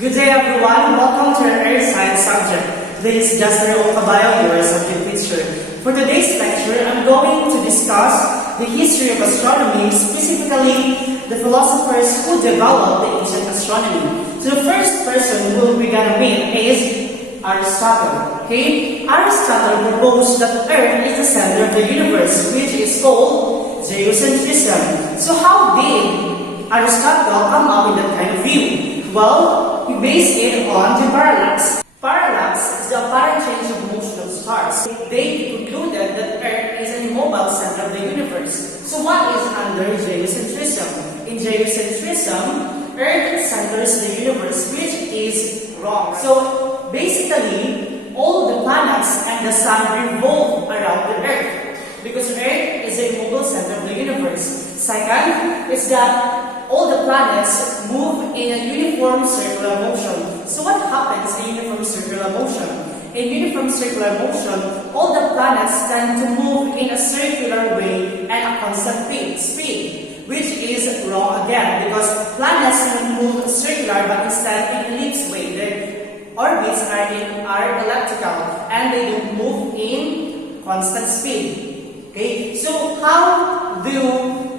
Good day everyone, welcome to our Earth Science subject. This is Justin Okabayo, your subject teacher. For today's lecture, I'm going to discuss the history of astronomy, specifically the philosophers who developed the ancient astronomy. So the first person who we're gonna meet is Aristotle. Okay? Aristotle proposed that Earth is the center of the universe, which is called geocentrism. So how did Aristotle come up with that kind of view? Well, he based it on the parallax. Parallax is the apparent change of motion of stars. They concluded that Earth is an immobile center of the universe. So what is under geocentrism? In geocentrism, Earth centers the universe, which is wrong. So basically, all the planets and the sun revolve around the Earth because Earth is the immobile center of the universe. Second is that all the planets move in a uniform circular motion. So what happens in uniform circular motion? In uniform circular motion, all the planets tend to move in a circular way at a constant speed, which is wrong again because planets don't move circular but instead in ellipse way. Their orbits are elliptical and they don't move in constant speed. Okay, so how do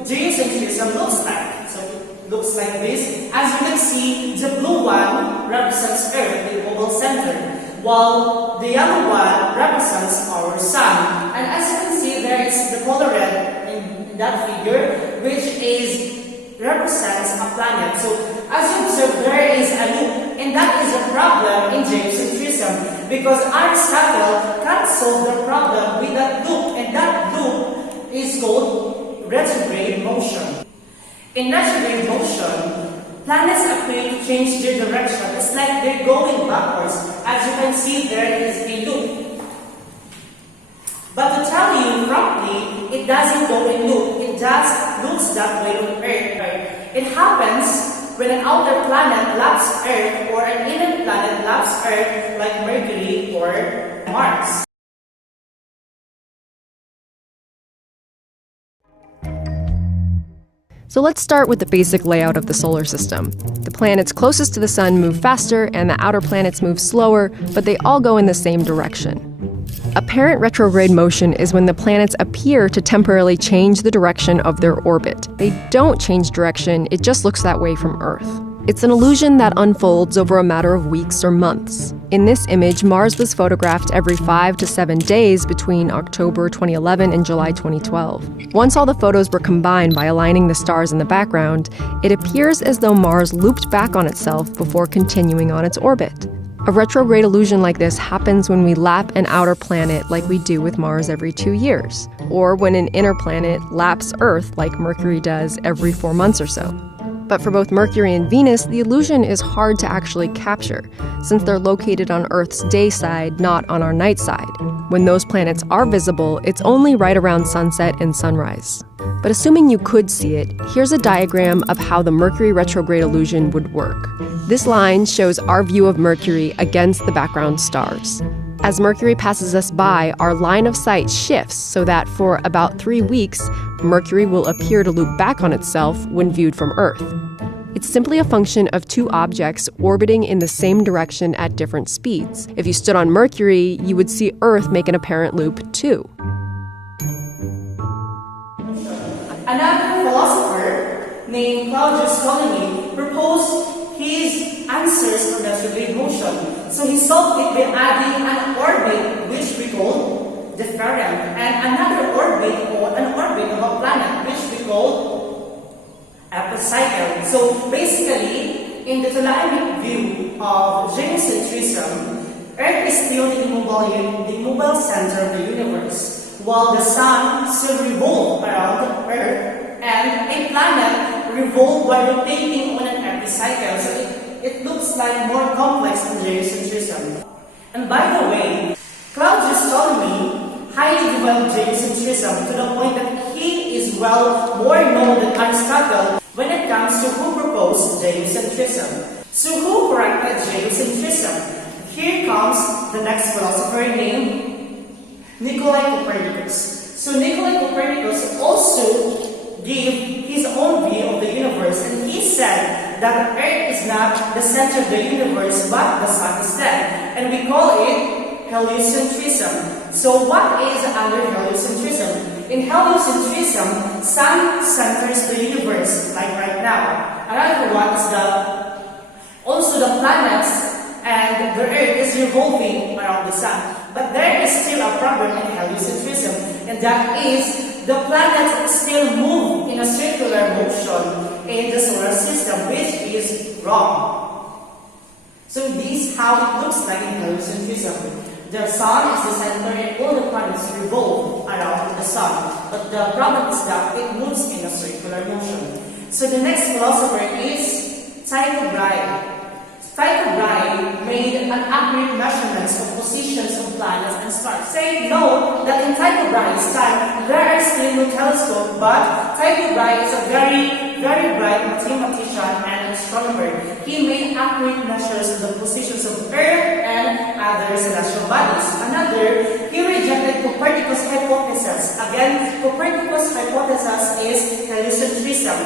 geocentrism looks like? So it looks like this. As you can see, the blue one represents Earth, the oval center, while the yellow one represents our sun. And as you can see, there is the color red in that figure, which represents a planet. So as you observe, there is a loop, and that is a problem in geocentrism because Aristotle can't solve the problem with that loop, and that loop is called retrograde motion. In retrograde motion, planets appear to change their direction. It's like they're going backwards. As you can see, there is a loop. But to tell you properly, it doesn't go in loop. It just looks that way on Earth. It happens when an outer planet laps Earth or an inner planet laps Earth like Mercury or Mars. So let's start with the basic layout of the solar system. The planets closest to the sun move faster and the outer planets move slower, but they all go in the same direction. Apparent retrograde motion is when the planets appear to temporarily change the direction of their orbit. They don't change direction, it just looks that way from Earth. It's an illusion that unfolds over a matter of weeks or months. In this image, Mars was photographed every 5 to 7 days between October 2011 and July 2012. Once all the photos were combined by aligning the stars in the background, it appears as though Mars looped back on itself before continuing on its orbit. A retrograde illusion like this happens when we lap an outer planet like we do with Mars every 2 years, or when an inner planet laps Earth like Mercury does every 4 months or so. But for both Mercury and Venus, the illusion is hard to actually capture, since they're located on Earth's day side, not on our night side. When those planets are visible, it's only right around sunset and sunrise. But assuming you could see it, here's a diagram of how the Mercury retrograde illusion would work. This line shows our view of Mercury against the background stars. As Mercury passes us by, our line of sight shifts so that for about 3 weeks, Mercury will appear to loop back on itself when viewed from Earth. It's simply a function of two objects orbiting in the same direction at different speeds. If you stood on Mercury, you would see Earth make an apparent loop too. Another philosopher named Claudius Ptolemy proposed his answers for retrograde motion. So he solved it by adding an orbit which we call deferent and another orbit or an orbit of a planet which we call epicycle. So basically, in the Ptolemaic view of geocentrism, Earth is still the immobile center of the universe, while the sun still revolves around Earth and a planet revolves while rotating on an epicycle. So it looks like more complex than geocentrism. And by the way, Claudius Ptolemy highly developed geocentrism to the point that he is more known than Aristotle when it comes to who proposed geocentrism. So who corrected geocentrism? Here comes the next philosopher named Nikolai Copernicus. So Nikolai Copernicus also gave his own view of the universe, and he said that Earth is is not the center of the universe, but the sun instead. And we call it heliocentrism. So what is under heliocentrism? In heliocentrism, sun centers the universe, like right now. Another one is also the planets and the Earth is revolving around the sun. But there is still a problem in heliocentrism, and that is the planets still move in a circular motion in the solar system, which is wrong. So this is how it looks like in heliocentrism. The sun is the center and all the planets revolve around the sun. But the problem is that it moves in a circular motion. So the next philosopher is Tycho Brahe. Tycho Brahe made an accurate measurements of positions of planets and stars. Say no that in Tycho Brahe's time there are still no telescopes, but Tycho Brahe is a very bright mathematician and astronomer. He made accurate measures of the positions of Earth and other celestial bodies. Another, he rejected Copernicus' hypothesis. Again, Copernicus' hypothesis is heliocentrism,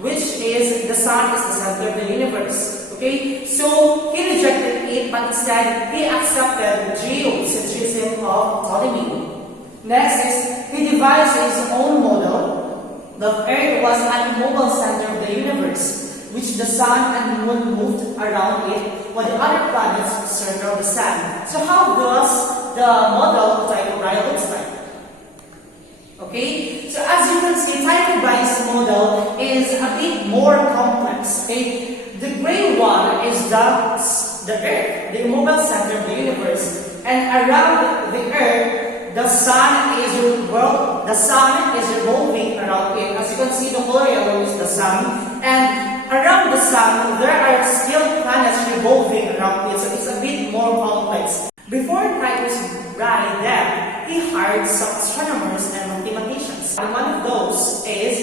which is the sun is the center of the universe. Okay, so he rejected it, but instead he accepted geocentrism of Ptolemy. Next is he devised his own model. The Earth was an immobile center of the universe, which the sun and moon moved around it, while the other planets circled the sun. So how does the model of Tycho Brahe looks like? Okay, so as you can see, Tycho Brahe's model is a bit more complex. Okay, the gray one is the Earth, the immobile center of the universe, and around the Earth, the sun is revolving around it. As you can see, the color yellow is the sun, and around the sun, there are still planets revolving around it. So it's a bit more complex. Before Tycho Brahe died, he hired some astronomers and mathematicians. And one of those is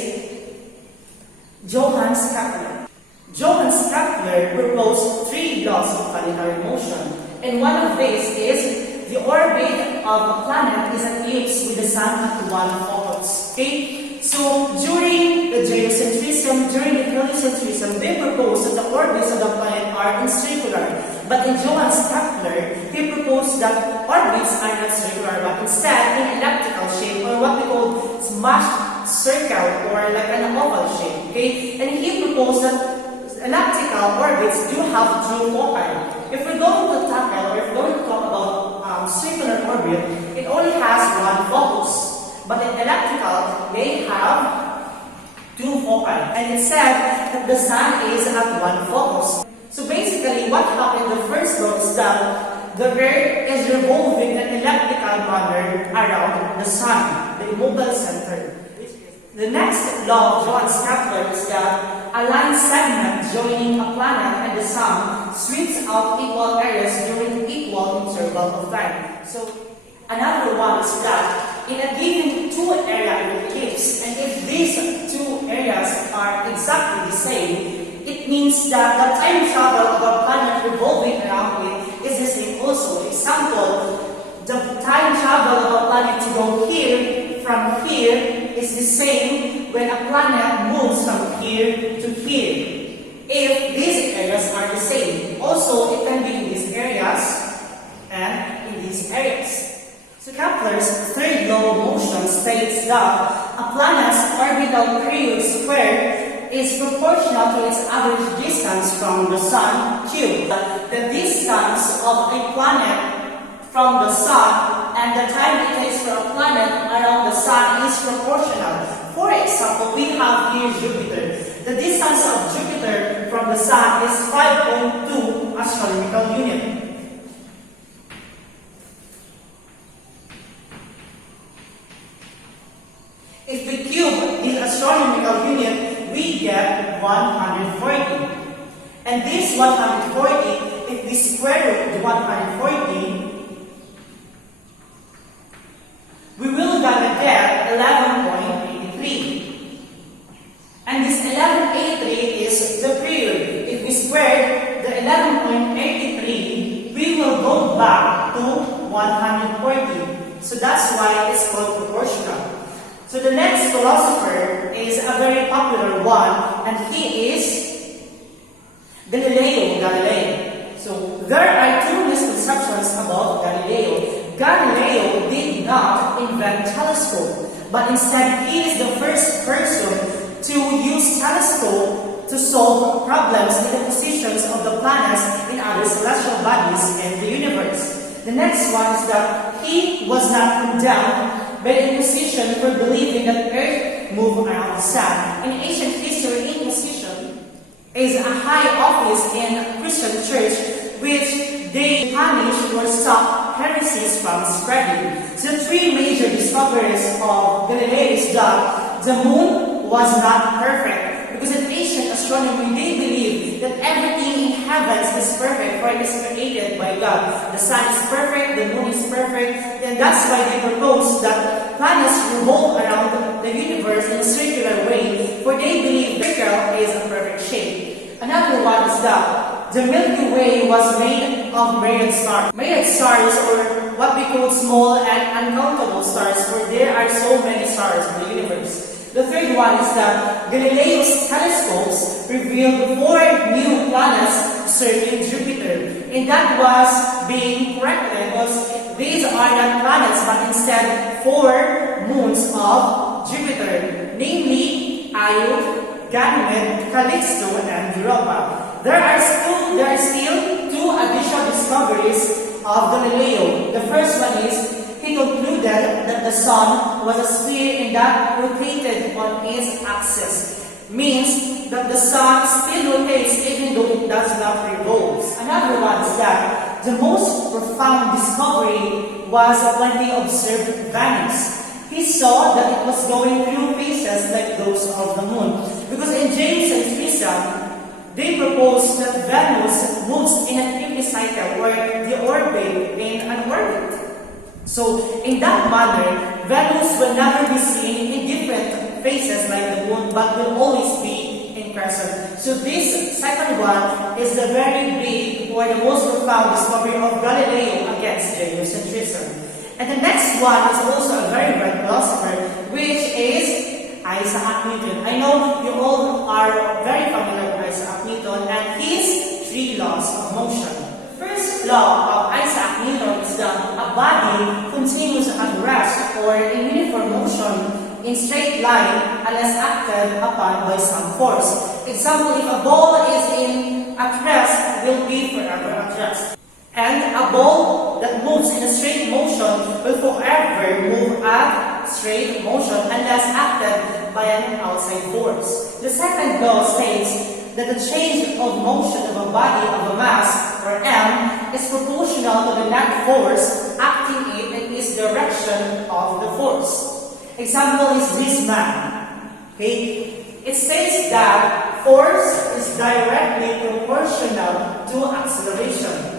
Johannes Kepler. Johannes Kepler proposed 3 laws of planetary motion, and one of these is the orbit of a planet is an ellipse with the sun at one focus. Okay, so during the geocentrism, during the heliocentrism, they proposed that the orbits of the planet are circular. But in Johannes Kepler, he proposed that orbits are not circular, but instead in elliptical shape, or what we call smashed circle, or like an oval shape. Okay, and he proposed that elliptical orbits do have true foci. If we're going to tackle, or if we're going to talk about circular orbit, it only has one focus. But in elliptical, they have 2 foci. And it said that the sun is at one focus. So basically, what happened in the first law is that the Earth is revolving in an elliptical manner around the sun, the immobile center. The next law of Johannes Kepler is that a line segment joining a planet and the sun sweeps out equal areas during equal interval of time. So another one is that in a given 2 area ellipse, and if these 2 areas are exactly the same, it means that the time travel of a planet revolving around it is the same also. Example, the time travel of a planet to go here from here is the same when a planet moves from here to here, if these areas are the same. Also, it can be in these areas and in these areas. So Kepler's third law of motion states that a planet's orbital period squared is proportional to its average distance from the sun cubed. The distance of a planet from the sun and the time it takes for a planet around the sun is proportional. For example, we have here Jupiter. The distance of Jupiter from the sun is 5.2 astronomical units. If we cube this astronomical unit, we get 140. And this 140, if we square root the 140, we will gonna get 11.83. And this 11.83 is the period. If we square the 11.83, we will go back to 140. So that's why it's called proportional. So the next philosopher is a very popular one, and he is Galileo There are two misconceptions about Galileo. Galileo did not invent telescope, but instead he is the first person to use telescope to solve problems in the positions of the planets and other celestial bodies in the universe. The next one is that he was not condemned by the Inquisition for believing that Earth moved around the sun. In ancient history, Inquisition is a high office in Christian church which they punish or stop heresies from spreading. So the three major discoveries of Galileo is that the moon was not perfect, because in ancient astronomy they believe that everything in heavens is perfect, for it is created by God. The sun is perfect, the moon is perfect, and that's why they propose that planets revolve around the universe in a circular way, for they believe the circle is a perfect shape. Another one is that the Milky Way was made of myriad stars. Myriad stars, or what we call small and uncountable stars, for there are so many stars in the universe. The third one is that Galileo's telescopes revealed 4 new planets circling Jupiter. And that was being corrected because these are not planets but instead 4 moons of Jupiter, namely Io, Ganymede, Callisto, and Europa. There are still 2 additional discoveries of Galileo. The first one is he concluded that the sun was a sphere and that rotated on its axis. Means that the sun still rotates even though it does not revolve. Another one is that the most profound discovery was when he observed Venus. He saw that it was going through phases like those of the moon. Because in James and Teresa, they proposed that Venus moves in an epicycle or the orbit in an orbit. So, in that manner, Venus will never be seen in different phases like the moon, but will always be in crescent. So, this second one is the very big or the most profound discovery of Galileo against geocentrism. And the next one is also a very great philosopher, which is Isaac Newton. I know you all are very familiar with Isaac Newton and his 3 laws of motion. First law of Isaac Newton is that a body continues at rest or in uniform motion in straight line unless acted upon by some force. Example, if a ball is at rest, will be forever at rest. And a ball that moves in a straight motion will forever move at straight motion unless acted by an outside force. The second law states that the change of motion of a body of a mass, or m, is proportional to the net force acting in its direction of the force. Example is this man. Okay? It says that force is directly proportional to acceleration.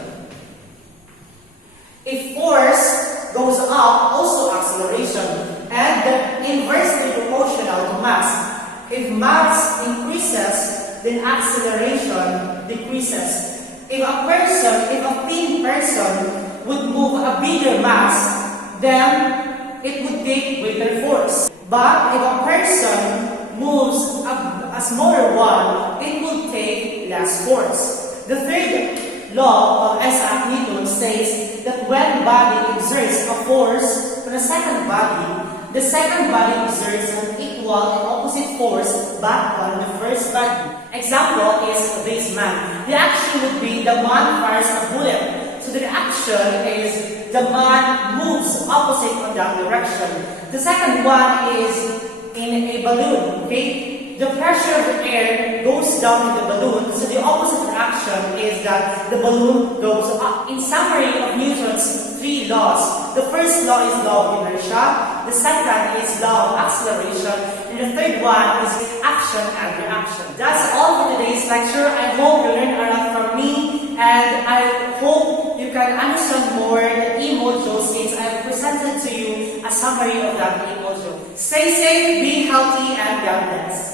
If force goes up, also acceleration, and inversely proportional to mass. If mass increases, then acceleration decreases. If a thin person would move a bigger mass, then it would take greater force. But if a person moves a smaller one, it will take less force. The third law of Isaac Newton states that when body exerts a force on a second body, the second body exerts an equal and opposite force back on the first body. Example is this man. The action would be the man fires a bullet. So the action is the man moves opposite on that direction. The second one is in a balloon. Okay? The pressure of the air goes down in the balloon. So the opposite action is that the balloon goes up. In summary of Newton's 3 laws, the first law is law of inertia. The second is law of acceleration. And the third one is action and reaction. That's all for today's lecture. I hope you learned a lot from me. And I hope you can understand more the e-module since I presented to you a summary of that e-module. Stay safe, be healthy, and God bless.